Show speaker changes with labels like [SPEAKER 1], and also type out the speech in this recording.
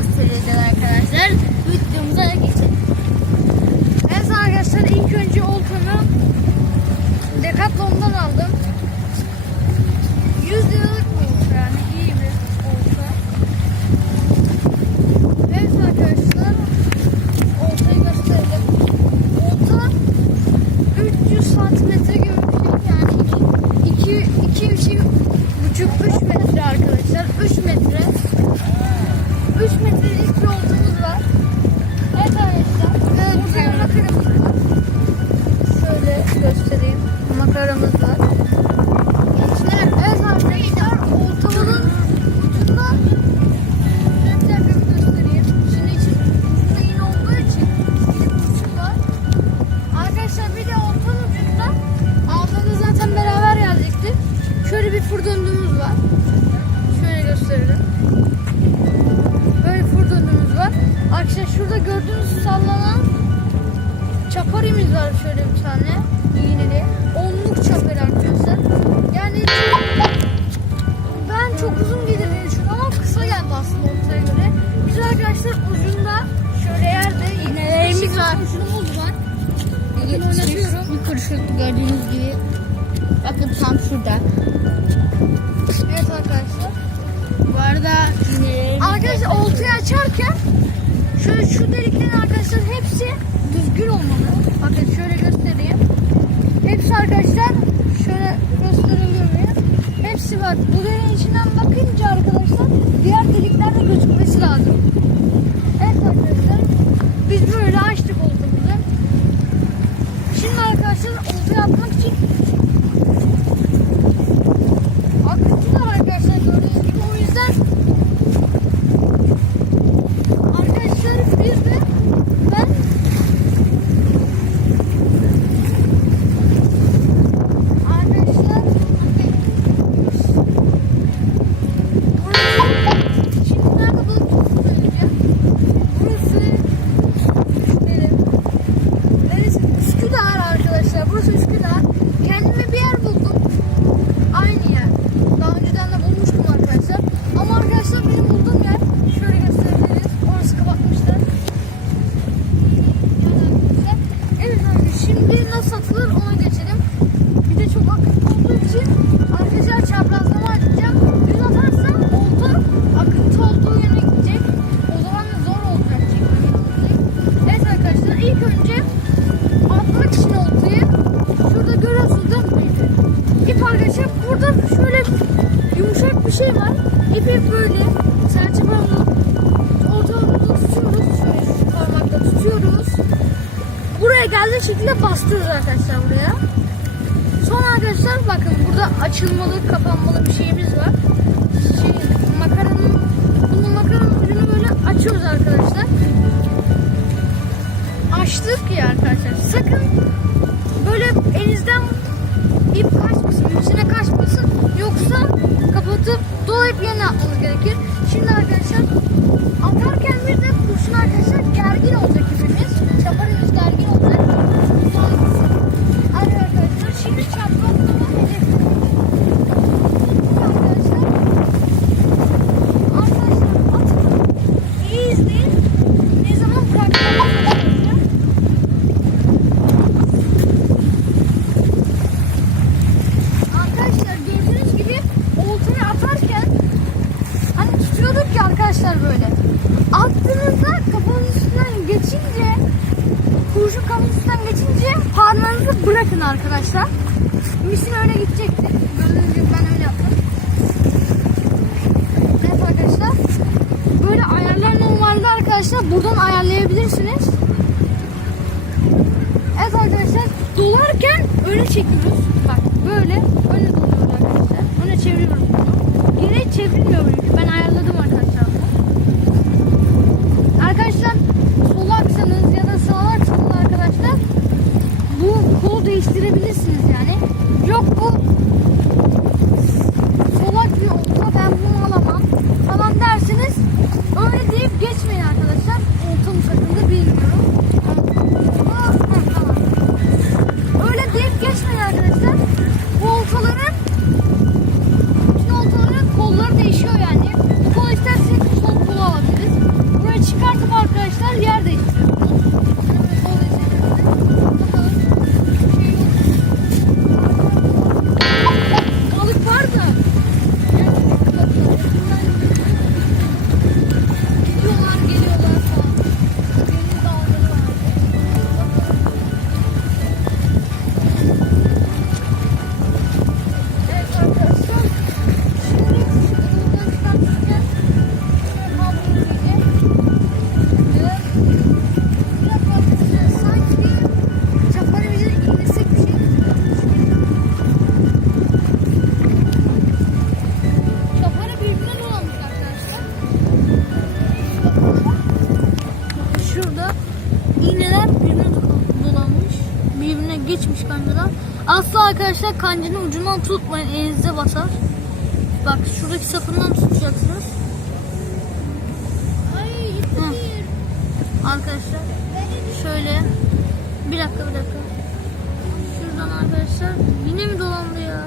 [SPEAKER 1] göstereceğiz arkadaşlar. Videomuza geçelim.
[SPEAKER 2] Evet arkadaşlar ilk önce oltamı Decathlon'dan aldım. 100 liralık bir olta yani iyi bir olta. Evet arkadaşlar oltayı gösterelim. Olta 300 santimetre şey yani 2 2 2 buçuk 3 metre arkadaşlar 3 metre 3 metrelik bir oltamız var. Evet arkadaşlar. Var. Şöyle göstereyim. Makaramız sallanan çaparimiz var şöyle bir tane iğneli. Onluk çapar arkadaşlar. Yani ben çok uzun gelir diye düşündüm ama kısa geldi aslında ortaya göre. Biz arkadaşlar ucunda şöyle yerde
[SPEAKER 1] İğnelerimiz var.
[SPEAKER 2] Kurşunumuz var. Bakın oynatıyorum.
[SPEAKER 1] Bir kurşun gördüğünüz gibi. Bakın tam şurada.
[SPEAKER 2] Evet arkadaşlar.
[SPEAKER 1] Bu arada
[SPEAKER 2] Arkadaşlar oltayı açarken şöyle şu deliklerin arkadaşlar hepsi düzgün olmalı. Bakın şöyle göstereyim. Hepsi arkadaşlar şöyle gösterebiliyor muyum? Hepsi var. Bu deliğin içinden bakınca arkadaşlar diğer delikler de gözükmesi lazım. Evet arkadaşlar biz böyle açtık oltamızı. Şimdi arkadaşlar oltayı atmak tutuyoruz. Buraya geldiği şekilde bastırıyoruz arkadaşlar buraya. Sonra arkadaşlar bakın burada açılmalı, kapanmalı bir şeyimiz var. Şey, makaranın, bunun makaranın ucunu böyle açıyoruz arkadaşlar. Açtık ya arkadaşlar. Sakın böyle elinizden arkadaşlar böyle. Attığınızda kafanın üstünden geçince kurşun kafanın üstünden geçince parmağınızı bırakın arkadaşlar. Misin öyle gidecektir. Gördüğünüz gibi ben öyle yaptım. Evet arkadaşlar. Böyle ayarlar normalde arkadaşlar buradan ayarlayabilirsiniz. Evet arkadaşlar dolarken öne çekiyoruz. Bak böyle arkadaşlar kancanın ucundan tutmayın elinize basar. Bak şuradaki sapından tutacaksınız.
[SPEAKER 1] Ay.
[SPEAKER 2] Arkadaşlar şöyle bir dakika bir dakika. Şuradan arkadaşlar yine mi dolandı ya?